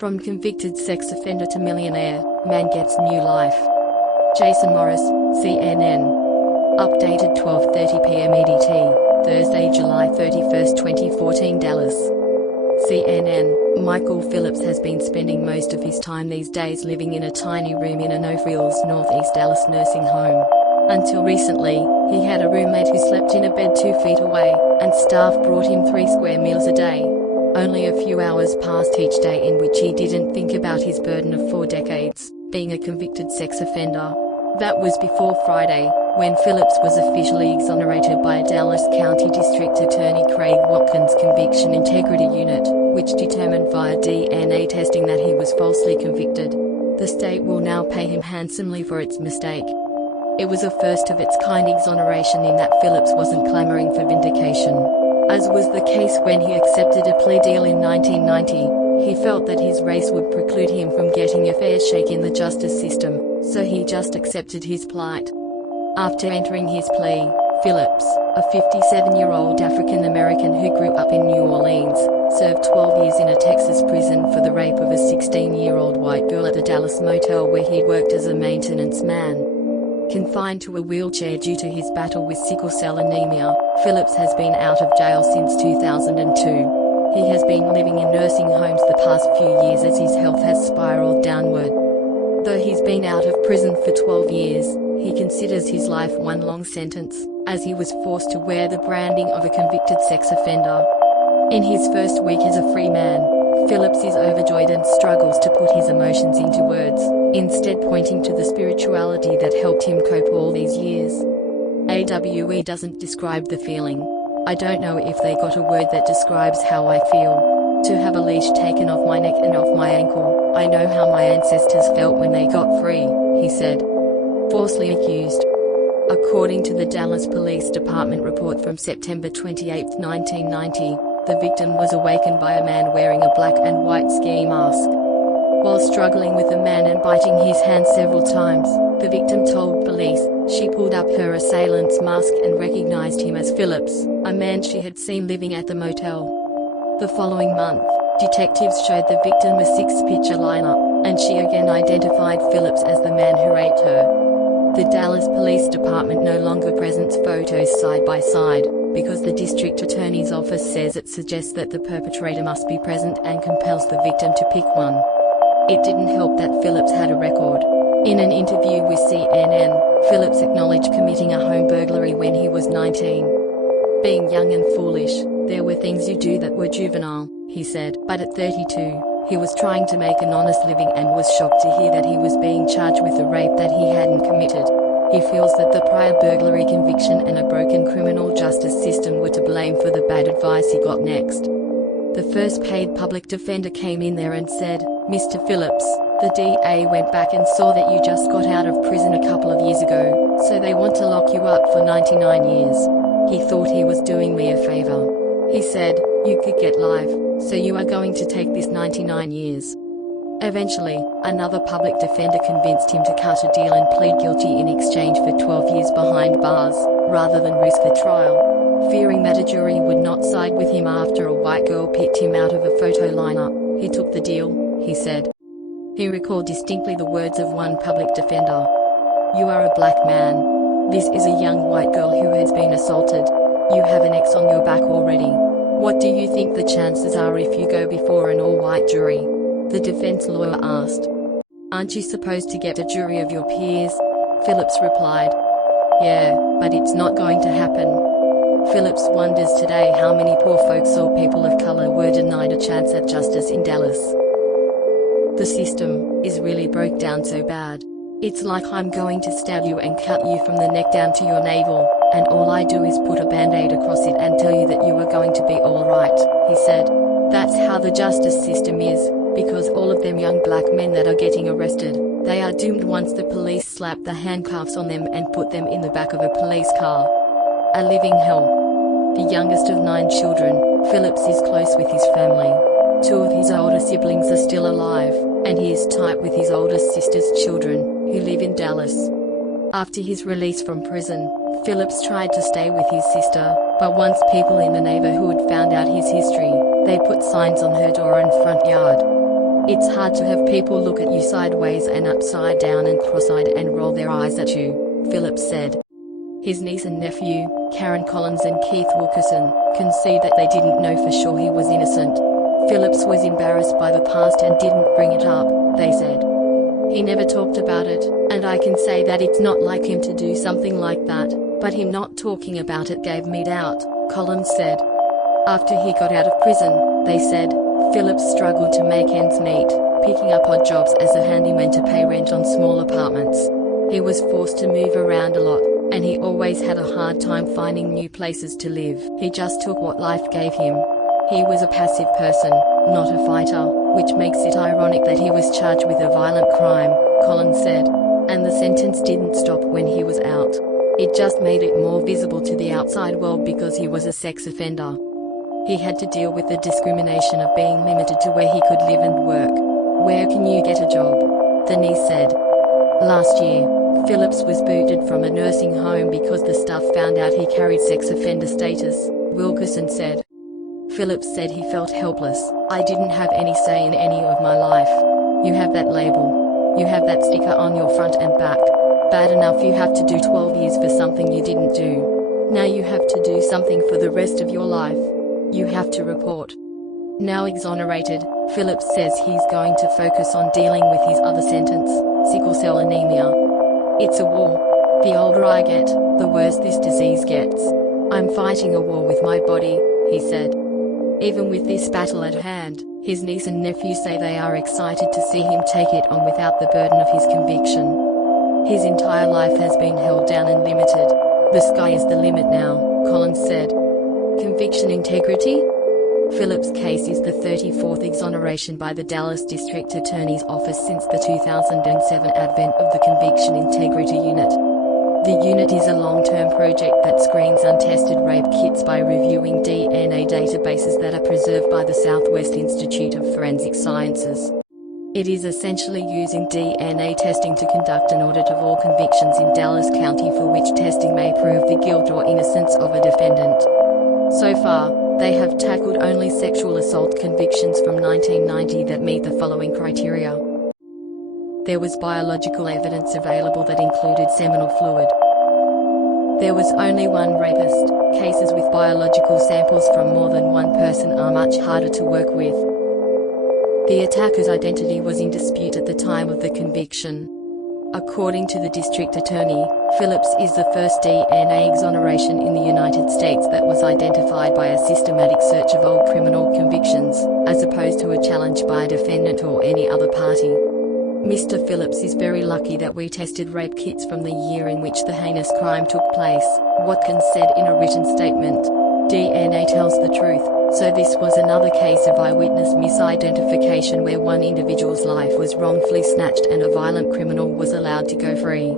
From convicted sex offender to millionaire, man gets new life. Jason Morris, CNN. Updated 12:30 p.m. EDT, Thursday, July 31, 2014, Dallas. CNN. Michael Phillips has been spending most of his time these days living in a tiny room in a no-frills Northeast Dallas nursing home. Until recently, he had a roommate who slept in a bed 2 feet away, and staff brought him 3 square meals a day. Only a few hours passed each day in which he didn't think about his burden of 4 decades, being a convicted sex offender. That was before Friday, when Phillips was officially exonerated by a Dallas County District Attorney Craig Watkins' Conviction Integrity Unit, which determined via DNA testing that he was falsely convicted. The state will now pay him handsomely for its mistake. It was a first-of-its-kind exoneration in that Phillips wasn't clamoring for vindication. As was the case when he accepted a plea deal in 1990, he felt that his race would preclude him from getting a fair shake in the justice system, so he just accepted his plight. After entering his plea, Phillips, a 57-year-old African-American who grew up in New Orleans, served 12 years in a Texas prison for the rape of a 16-year-old white girl at a Dallas motel where he worked as a maintenance man. Confined to a wheelchair due to his battle with sickle cell anemia, Phillips has been out of jail since 2002. He has been living in nursing homes the past few years as his health has spiraled downward. Though he's been out of prison for 12 years, he considers his life one long sentence, as he was forced to wear the branding of a convicted sex offender. In his first week as a free man, Phillips is overjoyed and struggles to put his emotions into words, instead pointing to the spirituality that helped him cope all these years. AWE doesn't describe the feeling. I don't know if they got a word that describes how I feel. To have a leash taken off my neck and off my ankle, I know how my ancestors felt when they got free, he said. Falsely accused. According to the Dallas Police Department report from September 28, 1990, the victim was awakened by a man wearing a black and white ski mask. While struggling with the man and biting his hand several times, the victim told police she pulled up her assailant's mask and recognized him as Phillips, a man she had seen living at the motel. The following month, detectives showed the victim a 6-picture lineup, and she again identified Phillips as the man who raped her. The Dallas Police Department no longer presents photos side by side, because the district attorney's office says it suggests that the perpetrator must be present and compels the victim to pick one. It didn't help that Phillips had a record. In an interview with CNN, Phillips acknowledged committing a home burglary when he was 19. Being young and foolish, there were things you do that were juvenile, he said, but at 32, he was trying to make an honest living and was shocked to hear that he was being charged with a rape that he hadn't committed. He feels that the prior burglary conviction and a broken criminal justice system were to blame for the bad advice he got next. The first paid public defender came in there and said, "Mr. Phillips, the DA went back and saw that you just got out of prison a couple of years ago, so they want to lock you up for 99 years. He thought he was doing me a favor. He said, you could get life, so you are going to take this 99 years. Eventually, another public defender convinced him to cut a deal and plead guilty in exchange for 12 years behind bars, rather than risk a trial. Fearing that a jury would not side with him after a white girl picked him out of a photo lineup, he took the deal, he said. He recalled distinctly the words of one public defender. You are a black man. This is a young white girl who has been assaulted. You have an X on your back already. What do you think the chances are if you go before an all-white jury? The defense lawyer asked. Aren't you supposed to get a jury of your peers? Phillips replied. Yeah, but it's not going to happen. Phillips wonders today how many poor folks or people of color were denied a chance at justice in Dallas. The system is really broke down so bad. It's like I'm going to stab you and cut you from the neck down to your navel, and all I do is put a band-aid across it and tell you that you are going to be alright, he said. That's how the justice system is, because all of them young black men that are getting arrested, they are doomed once the police slap the handcuffs on them and put them in the back of a police car. A living hell. The youngest of 9 children, Phillips is close with his family. 2 of his older siblings are still alive, and he is tight with his older sister's children, who live in Dallas. After his release from prison, Phillips tried to stay with his sister, but once people in the neighborhood found out his history, they put signs on her door and front yard. It's hard to have people look at you sideways and upside down and cross-eyed and roll their eyes at you, Phillips said. His niece and nephew, Karen Collins and Keith Wilkerson, concede that they didn't know for sure he was innocent. Phillips was embarrassed by the past and didn't bring it up, they said. He never talked about it, and I can say that it's not like him to do something like that, but him not talking about it gave me doubt, Collins said. After he got out of prison, they said, Phillips struggled to make ends meet, picking up odd jobs as a handyman to pay rent on small apartments. He was forced to move around a lot, and he always had a hard time finding new places to live. He just took what life gave him. He was a passive person, not a fighter, which makes it ironic that he was charged with a violent crime, Collins said. And the sentence didn't stop when he was out. It just made it more visible to the outside world because he was a sex offender. He had to deal with the discrimination of being limited to where he could live and work. Where can you get a job? The niece said. Last year, Phillips was booted from a nursing home because the staff found out he carried sex offender status, Wilkerson said. Phillips said he felt helpless. I didn't have any say in any of my life. You have that label. You have that sticker on your front and back. Bad enough you have to do 12 years for something you didn't do. Now you have to do something for the rest of your life. You have to report. Now exonerated, Phillips says he's going to focus on dealing with his other sentence, sickle cell anemia. It's a war. The older I get, the worse this disease gets. I'm fighting a war with my body, he said. Even with this battle at hand, his niece and nephew say they are excited to see him take it on without the burden of his conviction. His entire life has been held down and limited. The sky is the limit now, Collins said. Conviction integrity? Phillips' case is the 34th exoneration by the Dallas District Attorney's Office since the 2007 advent of the Conviction Integrity Unit. The unit is a long-term project that screens untested rape kits by reviewing DNA databases that are preserved by the Southwest Institute of Forensic Sciences. It is essentially using DNA testing to conduct an audit of all convictions in Dallas County for which testing may prove the guilt or innocence of a defendant. So far, they have tackled only sexual assault convictions from 1990 that meet the following criteria. There was biological evidence available that included seminal fluid. There was only one rapist. Cases with biological samples from more than one person are much harder to work with. The attacker's identity was in dispute at the time of the conviction. According to the district attorney, Phillips is the first DNA exoneration in the United States that was identified by a systematic search of old criminal convictions, as opposed to a challenge by a defendant or any other party. Mr. Phillips is very lucky that we tested rape kits from the year in which the heinous crime took place, Watkins said in a written statement. DNA tells the truth, so this was another case of eyewitness misidentification where one individual's life was wrongfully snatched and a violent criminal was allowed to go free.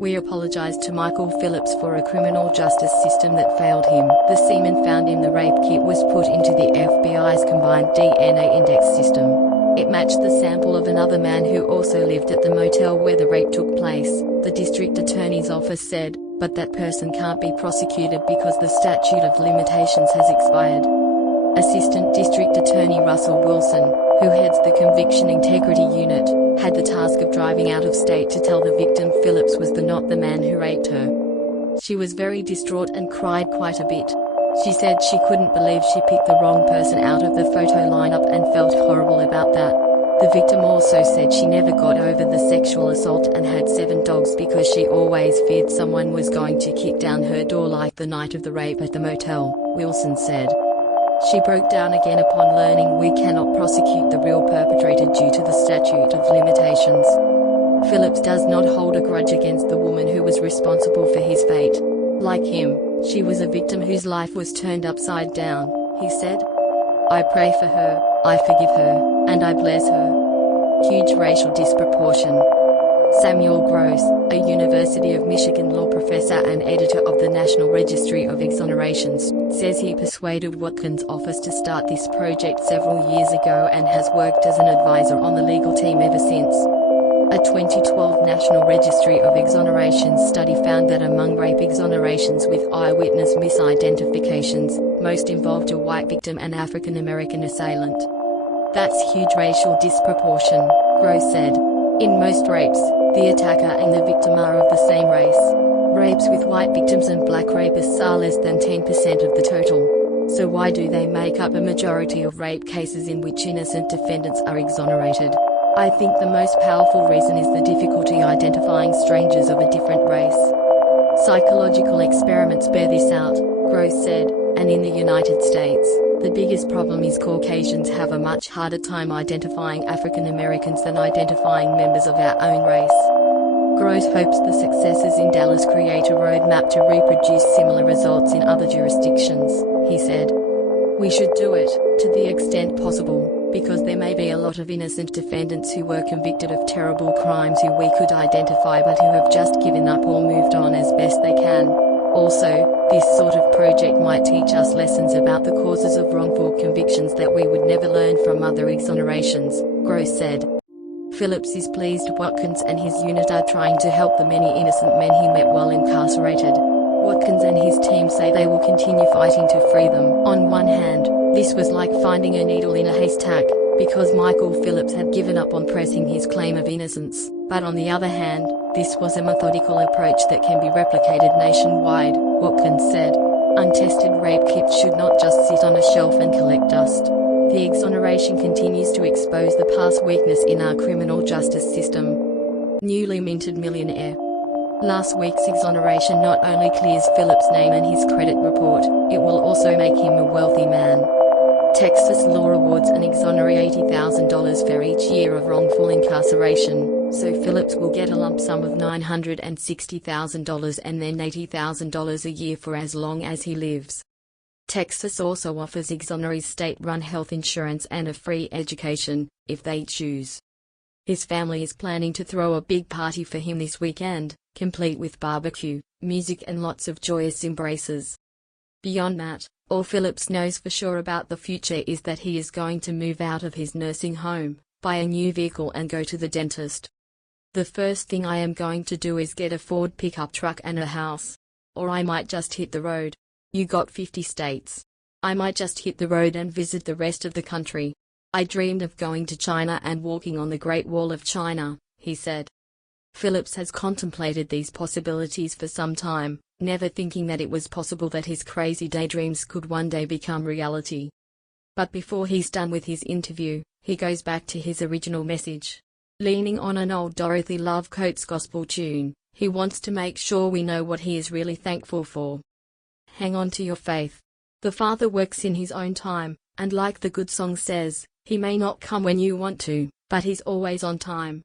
We apologize to Michael Phillips for a criminal justice system that failed him. The semen found in the rape kit was put into the FBI's combined DNA index system. It matched the sample of another man who also lived at the motel where the rape took place, the district attorney's office said, but that person can't be prosecuted because the statute of limitations has expired. Assistant District Attorney Russell Wilson, who heads the Conviction Integrity Unit, had the task of driving out of state to tell the victim Phillips was not the man who raped her. She was very distraught and cried quite a bit. She said she couldn't believe she picked the wrong person out of the photo lineup and felt horrible about that. The victim also said she never got over the sexual assault and had 7 dogs because she always feared someone was going to kick down her door like the night of the rape at the motel, Wilson said. She broke down again upon learning we cannot prosecute the real perpetrator due to the statute of limitations. Phillips does not hold a grudge against the woman who was responsible for his fate. Like him, she was a victim whose life was turned upside down, he said. I pray for her, I forgive her, and I bless her. Huge racial disproportion. Samuel Gross, a University of Michigan law professor and editor of the National Registry of Exonerations, says he persuaded Watkins' office to start this project several years ago and has worked as an advisor on the legal team ever since. A 2012 National Registry of Exonerations study found that among rape exonerations with eyewitness misidentifications, most involved a white victim and African American assailant. That's huge racial disproportion, Gross said. In most rapes, the attacker and the victim are of the same race. Rapes with white victims and black rapists are less than 10% of the total. So why do they make up a majority of rape cases in which innocent defendants are exonerated? I think the most powerful reason is the difficulty identifying strangers of a different race. Psychological experiments bear this out, Gross said, and in the United States, the biggest problem is Caucasians have a much harder time identifying African Americans than identifying members of our own race. Gross hopes the successes in Dallas create a roadmap to reproduce similar results in other jurisdictions, he said. We should do it, to the extent possible, because there may be a lot of innocent defendants who were convicted of terrible crimes who we could identify but who have just given up or moved on as best they can. Also, this sort of project might teach us lessons about the causes of wrongful convictions that we would never learn from other exonerations, Gross said. Phillips is pleased Watkins and his unit are trying to help the many innocent men he met while incarcerated. Watkins and his team say they will continue fighting to free them. On one hand, this was like finding a needle in a haystack, because Michael Phillips had given up on pressing his claim of innocence. But on the other hand, this was a methodical approach that can be replicated nationwide, Watkins said. Untested rape kits should not just sit on a shelf and collect dust. The exoneration continues to expose the past weakness in our criminal justice system. Newly minted millionaire. Last week's exoneration not only clears Phillips' name and his credit report, it will also make him a wealthy man. Texas law awards an exoneree $80,000 for each year of wrongful incarceration, so Phillips will get a lump sum of $960,000 and then $80,000 a year for as long as he lives. Texas also offers exonerees state-run health insurance and a free education, if they choose. His family is planning to throw a big party for him this weekend, complete with barbecue, music and lots of joyous embraces. Beyond that, all Phillips knows for sure about the future is that he is going to move out of his nursing home, buy a new vehicle and go to the dentist. The first thing I am going to do is get a Ford pickup truck and a house. Or I might just hit the road. You got 50 states. I might just hit the road and visit the rest of the country. I dreamed of going to China and walking on the Great Wall of China, he said. Phillips has contemplated these possibilities for some time, never thinking that it was possible that his crazy daydreams could one day become reality. But before he's done with his interview, he goes back to his original message. Leaning on an old Dorothy Love Coates gospel tune, he wants to make sure we know what he is really thankful for. Hang on to your faith. The Father works in his own time, and like the good song says, he may not come when you want to, but he's always on time.